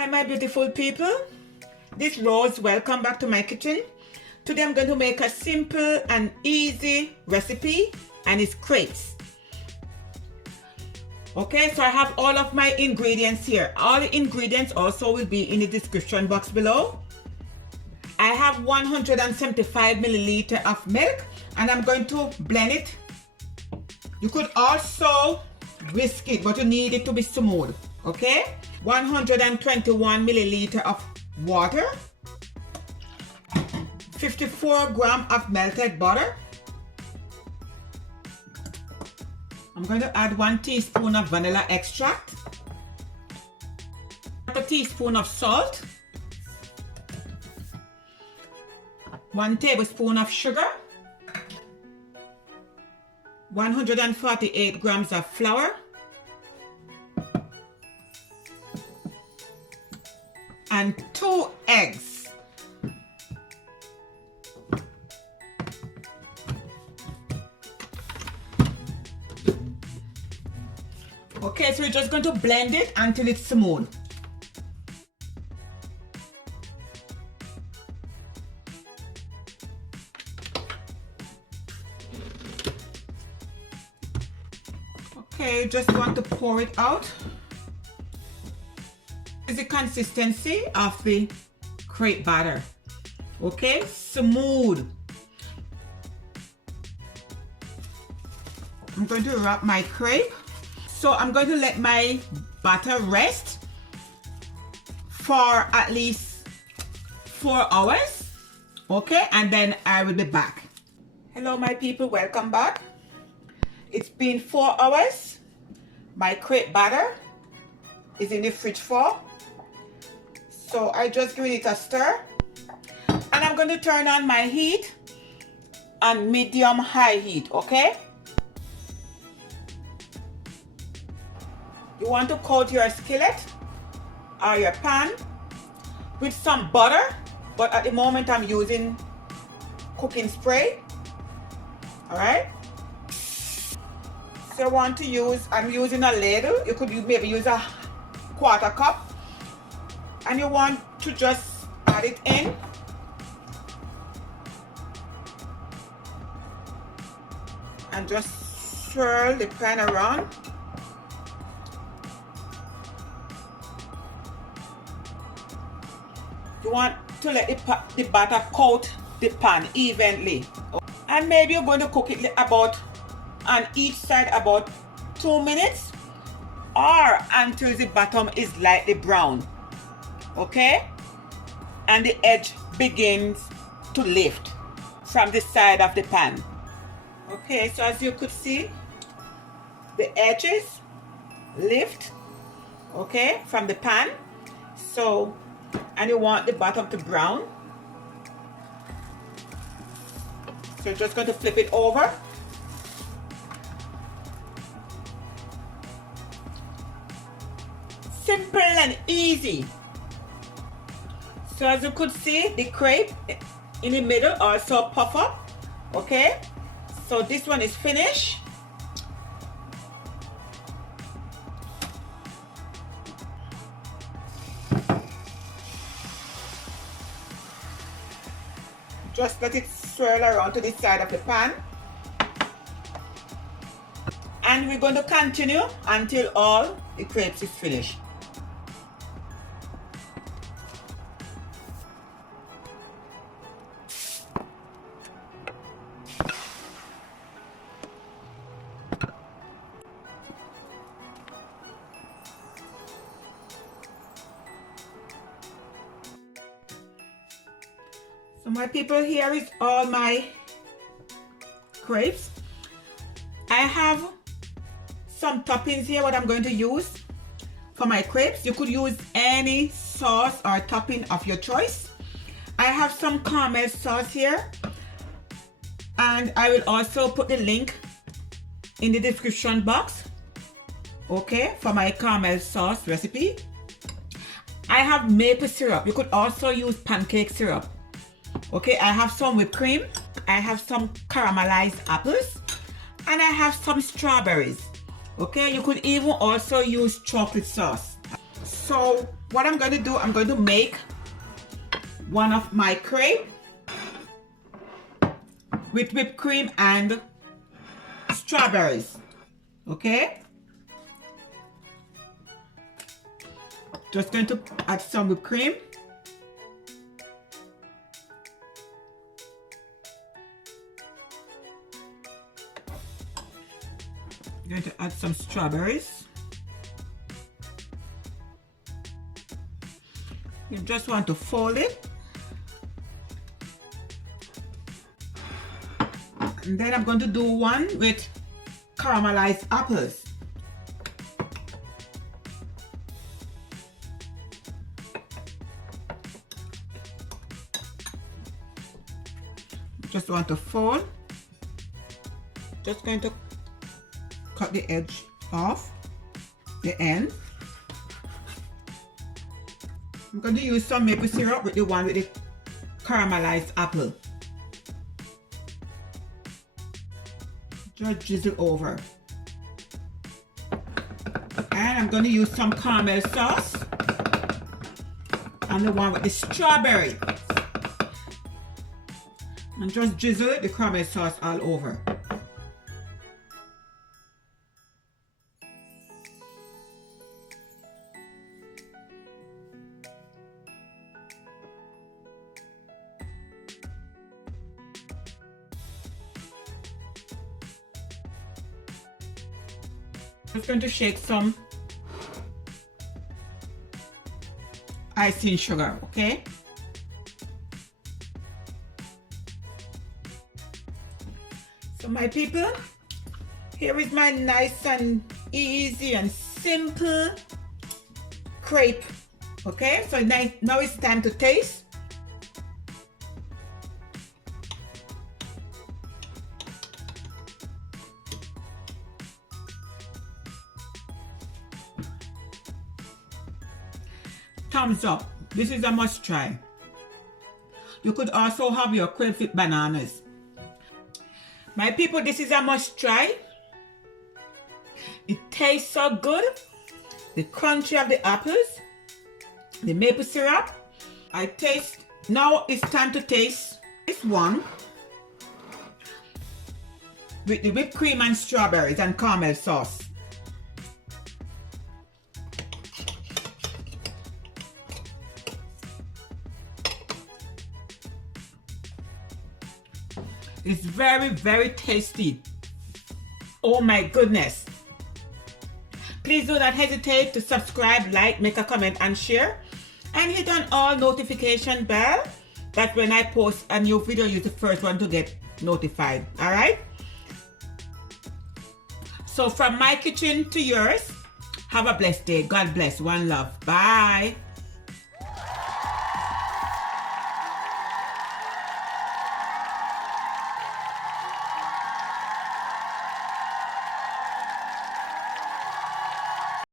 Hi my beautiful people, this is Rose. Welcome back to my kitchen. Today I'm going to make a simple and easy recipe, and it's crepes. Okay, so I have all of my ingredients here. All the ingredients also will be in the description box below. I have 175 milliliter of milk and I'm going to blend it. You could also whisk it, but you need it to be smooth. Okay, 121 milliliter of water, 54 gram of melted butter. I'm going to add 1 teaspoon of vanilla extract, a teaspoon of salt, 1 tablespoon of sugar, 148 grams of flour, and 2 eggs. Okay, so we're just going to blend it until it's smooth. Okay, just want to pour it out. This is the consistency of the crepe batter. Okay, smooth. I'm going to wrap my crepe. So I'm going to let my batter rest for at least 4 hours. Okay, and then I will be back. Hello my people, welcome back. It's been 4 hours. My crepe batter is in the fridge for. So I just give it a stir. And I'm going to turn on my heat on medium high heat, okay? You want to coat your skillet or your pan with some butter, but at the moment I'm using cooking spray. All right. So I want to use, I'm using a ladle. You could maybe use a 1/4 cup, and you want to just add it in. And just swirl the pan around. You want to let the batter coat the pan evenly. And maybe you're going to cook it about on each side about 2 minutes or until the bottom is lightly brown. Okay? And the edge begins to lift from the side of the pan. Okay, so as you could see, the edges lift, okay, from the pan. So, and you want the bottom to brown. So you're just going to flip it over. Simple and easy. So as you could see, the crepe in the middle also puff up. Okay, so this one is finished. Just let it swirl around to the side of the pan. And we're going to continue until all the crepes is finished. So my people, here is all my crepes. I have some toppings here, what I'm going to use for my crepes. You could use any sauce or topping of your choice. I have some caramel sauce here, and I will also put the link in the description box, okay, for my caramel sauce recipe. I have maple syrup. You could also use pancake syrup. Okay, I have some whipped cream, I have some caramelized apples, and I have some strawberries. Okay, you could even also use chocolate sauce. So what I'm going to do, I'm going to make one of my crepe with whipped cream and strawberries. Okay? Just going to add some whipped cream. I'm going to add some strawberries. You just want to fold it. And then I'm going to do one with caramelized apples. Just want to fold. Just going to cut the edge off, the end. I'm going to use some maple syrup with the one with the caramelized apple. Just drizzle over. And I'm going to use some caramel sauce and the one with the strawberry. And just drizzle the caramel sauce all over. Just going to shake some icing sugar, okay? So my people, here is my nice and easy and simple crepe, okay? So now it's time to taste. Thumbs up. This is a must try. You could also have your crepe with bananas. My people, this is a must try. It tastes so good. The crunchy of the apples, the maple syrup. Now it's time to taste this one with the whipped cream and strawberries and caramel sauce. It's very, very tasty. Oh my goodness. Please do not hesitate to subscribe, like, make a comment and share. And hit on all notification bell. That when I post a new video, you're the first one to get notified. Alright? So from my kitchen to yours, have a blessed day. God bless. One love. Bye.